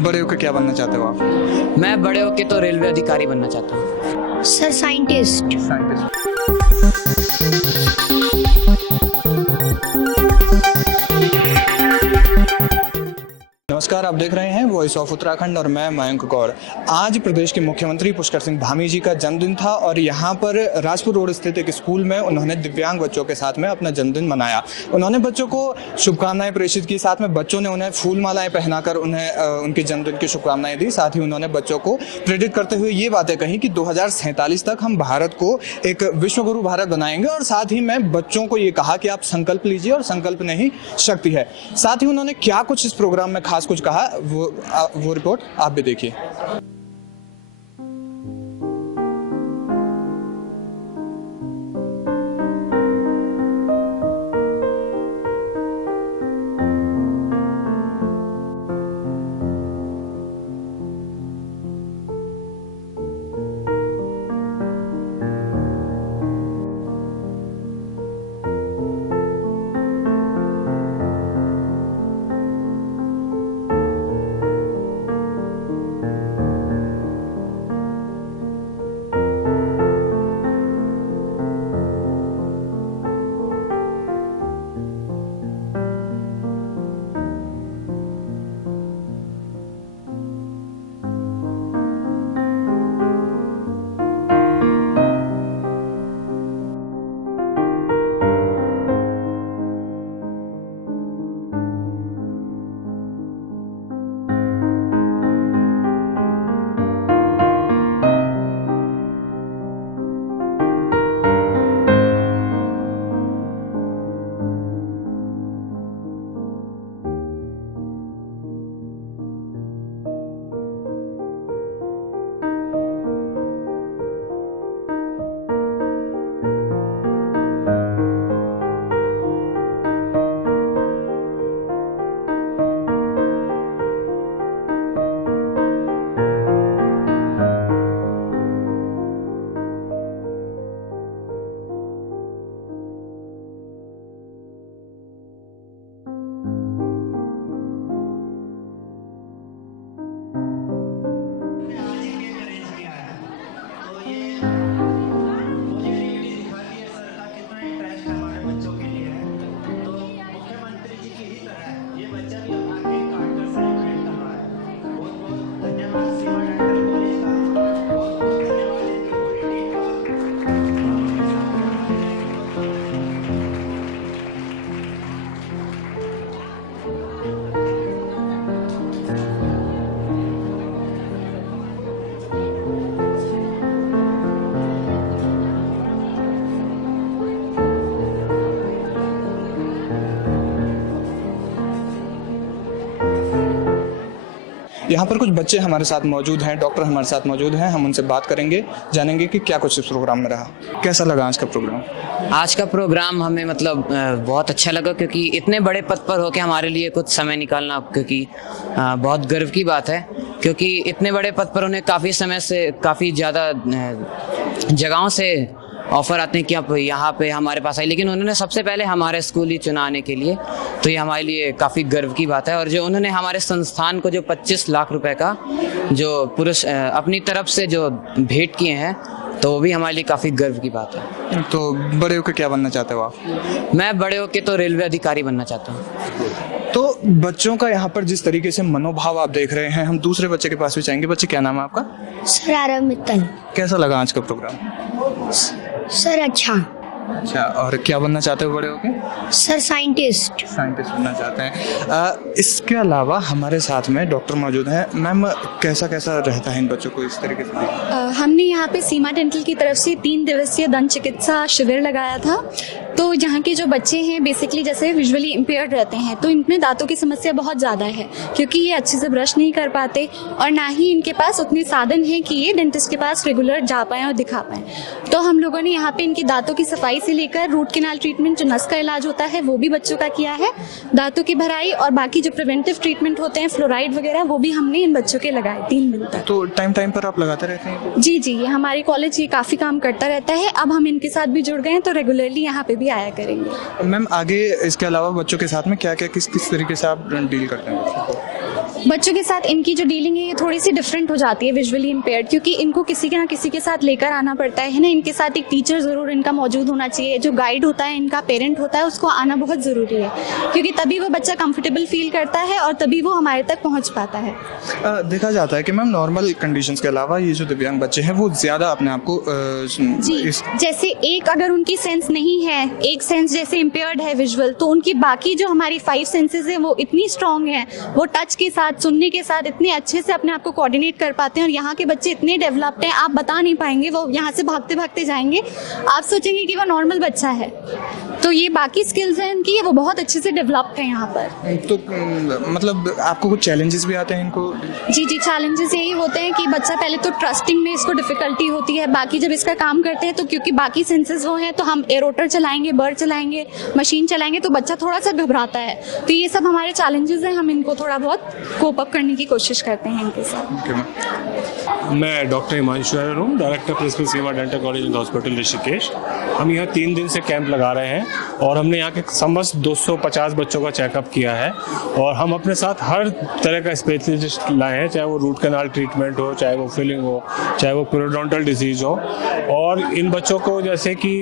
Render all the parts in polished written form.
बड़े होकर क्या बनना चाहते हो आप? मैं बड़े होके तो रेलवे अधिकारी बनना चाहता हूँ। Sir scientist. नमस्कार, आप देख रहे हैं वॉइस ऑफ उत्तराखंड और मैं मयंक गौर। आज प्रदेश के मुख्यमंत्री पुष्कर सिंह धामी जी का जन्मदिन था और यहाँ पर राजपुर रोड स्थित एक स्कूल में उन्होंने दिव्यांग बच्चों के साथ में अपना जन्मदिन मनाया। उन्होंने बच्चों को शुभकामनाएं प्रेषित की, साथ में बच्चों ने उन्हें फूल मालाएं पहनाकर उन्हें उनके जन्मदिन की शुभकामनाएं दी। साथ ही उन्होंने बच्चों को प्रेरित करते हुए ये बातें कही कि 2047 तक हम भारत को एक विश्वगुरु भारत बनाएंगे। और साथ ही मैं बच्चों को ये कहा कि आप संकल्प लीजिए और संकल्प में ही शक्ति है। साथ ही उन्होंने क्या कुछ इस प्रोग्राम में खास कुछ कहा वो रिपोर्ट आप भी देखिए। यहाँ पर कुछ बच्चे हमारे साथ मौजूद हैं, डॉक्टर हमारे साथ मौजूद हैं। हम उनसे बात करेंगे, जानेंगे कि क्या कुछ इस प्रोग्राम में रहा। कैसा लगा आज का प्रोग्राम? आज का प्रोग्राम हमें बहुत अच्छा लगा, क्योंकि इतने बड़े पद पर होकर हमारे लिए कुछ समय निकालना क्योंकि बहुत गर्व की बात है। क्योंकि इतने बड़े पद पर उन्हें काफ़ी समय से काफ़ी ज़्यादा जगहों से ऑफ़र आते हैं कि आप यहाँ पे हमारे पास आए, लेकिन उन्होंने सबसे पहले हमारे स्कूल ही चुना आने के लिए। तो ये हमारे लिए काफ़ी गर्व की बात है। और जो उन्होंने हमारे संस्थान को जो 25 लाख रुपए का जो अपनी तरफ से जो भेंट किए हैं, तो वो भी हमारे लिए काफ़ी गर्व की बात है। तो बड़े होकर क्या बनना चाहते हो आप? मैं बड़े होके तो रेलवे अधिकारी बनना चाहता हूँ। तो बच्चों का यहाँ पर जिस तरीके से मनोभाव आप देख रहे हैं, हम दूसरे बच्चे के पास भी चाहेंगे। बच्चे, क्या नाम है आपका? सर आरव मित्तल। कैसा लगा आज का प्रोग्राम? सर अच्छा। अच्छा, और क्या बनना चाहते हो बड़े होके? Sir scientist. साइंटिस्ट बनना चाहते हैं। इसके अलावा हमारे साथ में डॉक्टर मौजूद हैं। मैम, कैसा कैसा रहता है इन बच्चों को इस तरीके से? हमने यहाँ पे सीमा डेंटल की तरफ से 3 दिवसीय दंत चिकित्सा शिविर लगाया था। तो यहाँ के जो बच्चे हैं बेसिकली जैसे विजुअली इम्पेयर्ड रहते हैं, तो इनमें दांतों की समस्या बहुत ज़्यादा है, क्योंकि ये अच्छे से ब्रश नहीं कर पाते और ना ही इनके पास उतने साधन हैं कि ये डेंटिस्ट के पास रेगुलर जा पाएँ और दिखा पाएँ। तो हम लोगों ने यहाँ पे इनकी दांतों की सफाई से लेकर रूट कैनाल ट्रीटमेंट, जो नस का इलाज होता है, वो भी बच्चों का किया है। दांतों की भराई और बाकी जो प्रिवेंटिव ट्रीटमेंट होते हैं, फ्लोराइड वगैरह, वो भी हमने इन बच्चों के लगाए 3 दिन तक। तो टाइम टाइम पर आप लगाते रहते हैं? जी जी, ये हमारे कॉलेज ये काफ़ी काम करता रहता है। अब हम इनके साथ भी जुड़ गए हैं, तो रेगुलरली यहाँ पे भी आया करेंगे। मैम, आगे इसके अलावा बच्चों के साथ में क्या क्या किस किस तरीके से आप डील करते हैं बच्चों को? बच्चों के साथ इनकी जो डीलिंग है ये थोड़ी सी डिफरेंट हो जाती है विजुअली इम्पेयर्ड, क्योंकि इनको किसी के ना किसी के साथ लेकर आना पड़ता है ना। इनके साथ एक टीचर ज़रूर इनका मौजूद होना चाहिए, जो गाइड होता है इनका पेरेंट होता है उसको आना बहुत ज़रूरी है, क्योंकि तभी वो बच्चा कंफर्टेबल फील करता है और तभी वो हमारे तक पहुँच पाता है। देखा जाता है कि मैम नॉर्मल कंडीशंस के अलावा ये जो दिव्यांग बच्चे हैं वो ज़्यादा अपने आप को जी, जैसे एक अगर उनकी सेंस नहीं है, एक सेंस जैसे इम्पेयर्ड है विजुअल, तो उनकी बाकी जो हमारी 5 सेंसेस है वो इतनी स्ट्रांग है, वो टच के साथ, सुनने के साथ इतने अच्छे से अपने आप को कोऑर्डिनेट कर पाते हैं। और यहाँ के बच्चे इतने डेवलप्ड हैं, आप बता नहीं पाएंगे, वो यहाँ से भागते भागते जाएंगे, आप सोचेंगे कि वो नॉर्मल बच्चा है। तो ये बाकी स्किल्स हैं इनकी, वो बहुत अच्छे से डेवलप्ड है यहाँ पर। तो मतलब आपको कुछ चैलेंजेस भी आते हैं इनको? जी, चैलेंजेस यही होते हैं कि बच्चा पहले तो ट्रस्टिंग में इसको डिफिकल्टी होती है, बाकी जब इसका काम करते हैं तो क्योंकि बाकी सेंसेस वो हैं, तो हम एरोटर चलाएंगे, बर्ड चलाएंगे, मशीन चलाएंगे, तो बच्चा थोड़ा सा घबराता है। तो ये सब हमारे चैलेंजेस हैं, हम इनको थोड़ा बहुत कोप अप करने की कोशिश करते हैं इनके साथ। मैं डॉक्टर हिमांशु अरोड़ा हूँ, director principal Seema dental college and hospital Rishikesh. हम यहाँ 3 दिन से कैंप लगा रहे हैं और हमने यहाँ के समस्त 250 बच्चों का चेकअप किया है और हम अपने साथ हर तरह का स्पेशलिस्ट लाए हैं, चाहे वो रूट कैनाल ट्रीटमेंट हो, चाहे वो फिलिंग हो, चाहे वो पेरिडोंटल डिजीज हो। और इन बच्चों को जैसे कि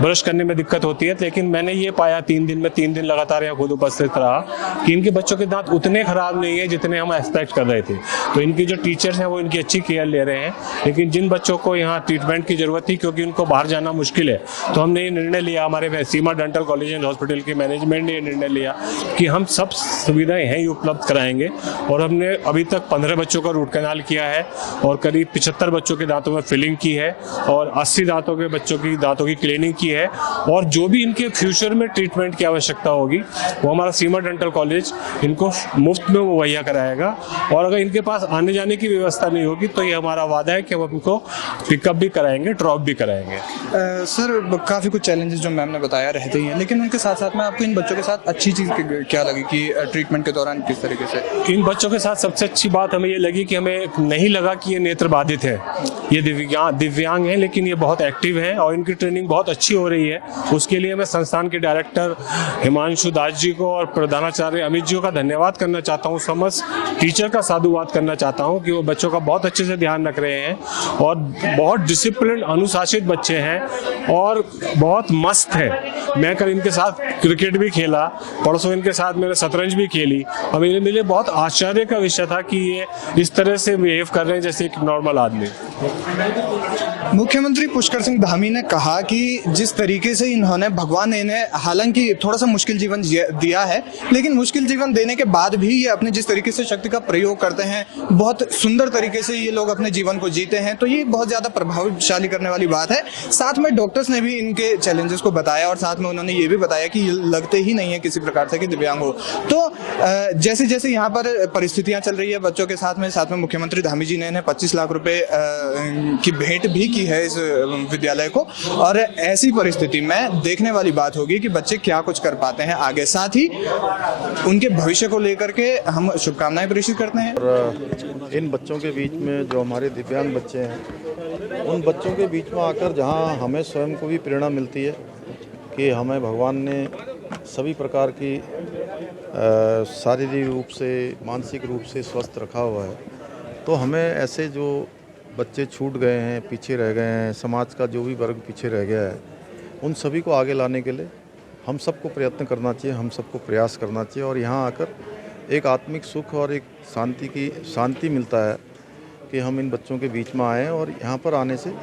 ब्रश करने में दिक्कत होती है, लेकिन मैंने ये पाया 3 दिन में 3 दिन लगातार यहाँ खुद उपस्थित रहा कि इनके बच्चों के दांत उतने खराब नहीं है जितने हम एक्सपेक्ट कर रहे थे। तो इनकी जो टीचर्स हैं वो इनकी अच्छी केयर ले रहे हैं, लेकिन जिन बच्चों को यहाँ ट्रीटमेंट की जरूरत थी क्योंकि उनको बाहर जाना मुश्किल है, तो हमने ये निर्णय लिया, हमारे सीमा डेंटल कॉलेज एंड हॉस्पिटल के मैनेजमेंट ने ये निर्णय लिया कि हम सब सुविधाएं हैं ही उपलब्ध कराएंगे। और हमने अभी तक 15 बच्चों का रूट कैनाल किया है और करीब 75 बच्चों के दांतों में फिलिंग की है और 80 दांतों के बच्चों की दांतों की क्लीनिंग की है। और जो भी इनके फ्यूचर में ट्रीटमेंट की आवश्यकता होगी वो हमारा सीमा डेंटल कॉलेज इनको मुफ्त में मुहैया कराएगा। और अगर इनके पास आने जाने की व्यवस्था नहीं होगी तो ये हमारा वादा है कि हम इनको पिकअप भी कराएंगे, ड्रॉप भी कराएंगे। सर काफ़ी कुछ चैलेंजेस जो मैम ने बताया रहते ही हैं, लेकिन उनके साथ साथ में आपको इन बच्चों के साथ अच्छी चीज़ क्या लगी कि ट्रीटमेंट के दौरान किस तरीके से? इन बच्चों के साथ सबसे अच्छी बात हमें ये लगी कि हमें नहीं लगा कि ये नेत्र बाधित है, ये दिव्यांग हैं, लेकिन ये बहुत एक्टिव हैं और इनकी ट्रेनिंग बहुत अच्छी हो रही है। उसके लिए मैं संस्थान के डायरेक्टर हिमांशु दास जी को और प्रधानाचार्य अमित जी का धन्यवाद करना चाहता हूँ, समस्त टीचर का साधुवाद करना चाहता हूँ कि वो बच्चों का बहुत अच्छे से ध्यान रख रहे हैं और बहुत डिसिप्लिन अनुशासित बच्चे हैं और बहुत मस्त है। मैं कल इनके साथ क्रिकेट भी खेला, परसों इनके साथ मैंने शतरंज भी खेली और मेरे लिए बहुत आश्चर्य का विषय था कि ये इस तरह से बिहेव कर रहे हैं जैसे एक नॉर्मल आदमी। मुख्यमंत्री पुष्कर सिंह धामी ने कहा कि जिस तरीके से इन्होंने भगवान ने इन्हें हालांकि थोड़ा सा मुश्किल जीवन दिया है, लेकिन मुश्किल जीवन देने के बाद भी ये अपने जिस तरीके से शक्ति का प्रयोग करते हैं, बहुत सुंदर तरीके से ये लोग अपने जीवन को जीते हैं, तो ये बहुत ज़्यादा प्रभावशाली करने वाली बात है। साथ में डॉक्टर्स ने भी इनके चैलेंजेस को बताया और साथ में उन्होंने ये भी बताया कि ये लगते ही नहीं है किसी प्रकार से कि दिव्यांग हो। तो जैसे जैसे यहाँ पर परिस्थितियाँ चल रही है बच्चों के साथ में मुख्यमंत्री धामी जी ने इन्हें 25 लाख रुपए की भेंट भी की है इस विद्यालय को, और ऐसी परिस्थिति में देखने वाली बात होगी कि बच्चे क्या कुछ कर पाते हैं आगे। साथ ही उनके भविष्य को लेकर के हम शुभकामनाएं प्रेषित करते हैं। और इन बच्चों के बीच में जो हमारे दिव्यांग बच्चे हैं, उन बच्चों के बीच में आकर जहां हमें स्वयं को भी प्रेरणा मिलती है कि हमें भगवान ने सभी प्रकार की शारीरिक रूप से, मानसिक रूप से स्वस्थ रखा हुआ है, तो हमें ऐसे जो बच्चे छूट गए हैं, पीछे रह गए हैं, समाज का जो भी वर्ग पीछे रह गया है, उन सभी को आगे लाने के लिए हम सबको प्रयत्न करना चाहिए, हम सबको प्रयास करना चाहिए। और यहाँ आकर एक आत्मिक सुख और एक शांति मिलता है कि हम इन बच्चों के बीच में आए और यहाँ पर आने से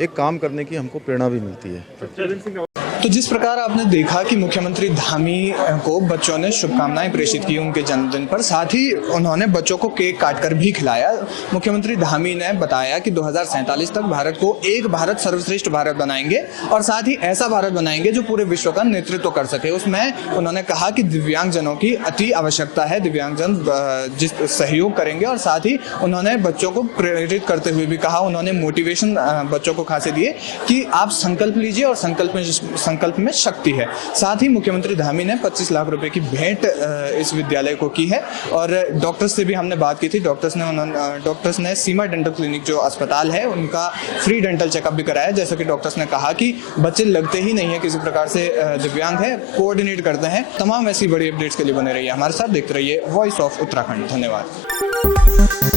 एक काम करने की हमको प्रेरणा भी मिलती है। तो जिस प्रकार आपने देखा कि मुख्यमंत्री धामी को बच्चों ने शुभकामनाएं प्रेषित की उनके जन्मदिन पर, साथ ही उन्होंने बच्चों को केक काटकर भी खिलाया। मुख्यमंत्री धामी ने बताया कि 2047 तक भारत को एक भारत सर्वश्रेष्ठ भारत बनाएंगे और साथ ही ऐसा भारत बनाएंगे जो पूरे विश्व का नेतृत्व कर सके। उसमें उन्होंने कहा कि दिव्यांगजनों की अति आवश्यकता है, दिव्यांगजन जिस सहयोग करेंगे, और साथ ही उन्होंने बच्चों को प्रेरित करते हुए भी कहा, उन्होंने मोटिवेशन बच्चों को खासे दिए कि आप संकल्प लीजिए और संकल्प संकल्प में शक्ति है। साथ ही मुख्यमंत्री धामी ने 25 लाख रुपए की भेंट इस विद्यालय को की है। और डॉक्टर्स से भी हमने बात की थी। डॉक्टर्स ने सीमा डेंटल क्लिनिक जो अस्पताल है उनका फ्री डेंटल चेकअप भी कराया। जैसा कि डॉक्टर्स ने कहा कि बच्चे लगते ही नहीं है किसी प्रकार से दिव्यांग है, कोऑर्डिनेट करते हैं। तमाम ऐसी बड़ी अपडेट्स के लिए बने रहिए हमारे साथ, देखते रहिए वॉइस ऑफ उत्तराखंड। धन्यवाद।